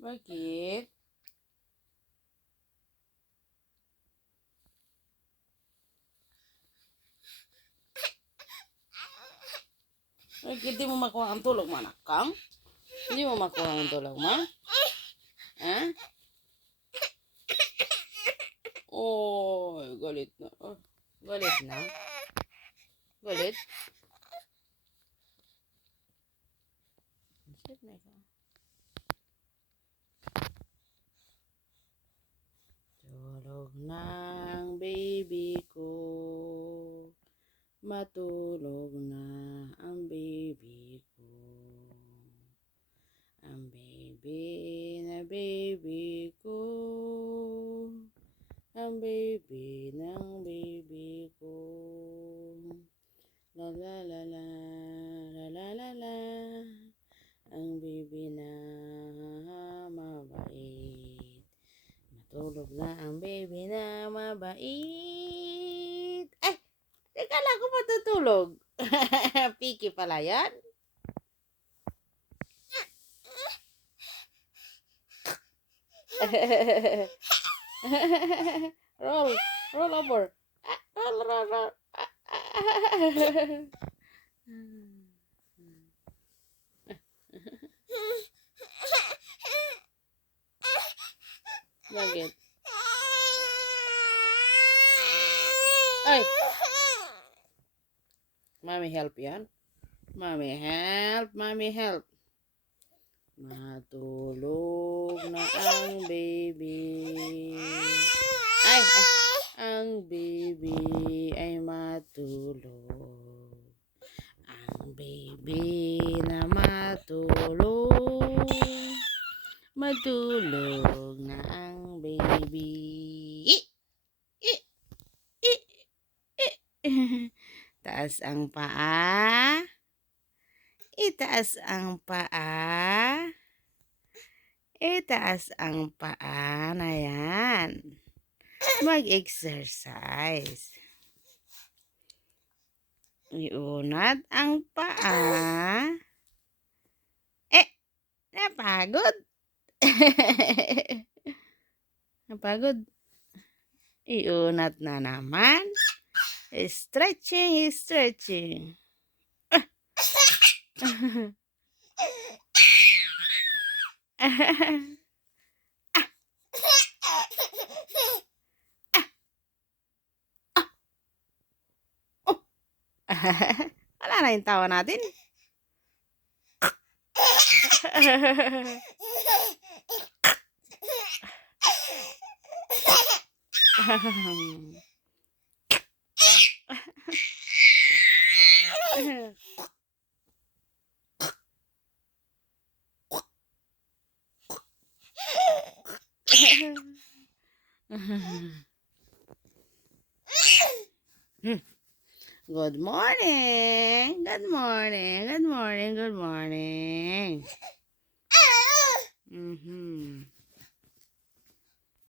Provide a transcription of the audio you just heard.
Bakit? Bakit di mo makuha ang tulog mo, anak kang? Hindi mo makuha ang tulog mo? Ha? Oh, galit na. Oh, galit na. Galit? Sit na ka. Tulog na ang baby ko. Matulog na ang baby ko. Ang baby ko. Ang baby ng baby ko. La la la la, la la la la. Ang baby na mabait. Matulog na ang baby na mabait. Ay! Teka lang ako matutulog. Piki pala yan. Roll. Roll over. Roll, roll, roll. Bakit? Ay! Mommy help yan. Mommy help. Mommy help. Matulog na ang baby. Ay! Ang baby ay matulog. Ang baby na matulog. Matulog na ang baby. Taas ang paa. Itaas ang paa. Itaas ang paa na yan. Mag-exercise. Iunat ang paa. Napagod. Napagod. Iunat na naman. Stretching, stretching. Wala na yung tawa natin. Good morning. Good morning. Good morning. Good morning.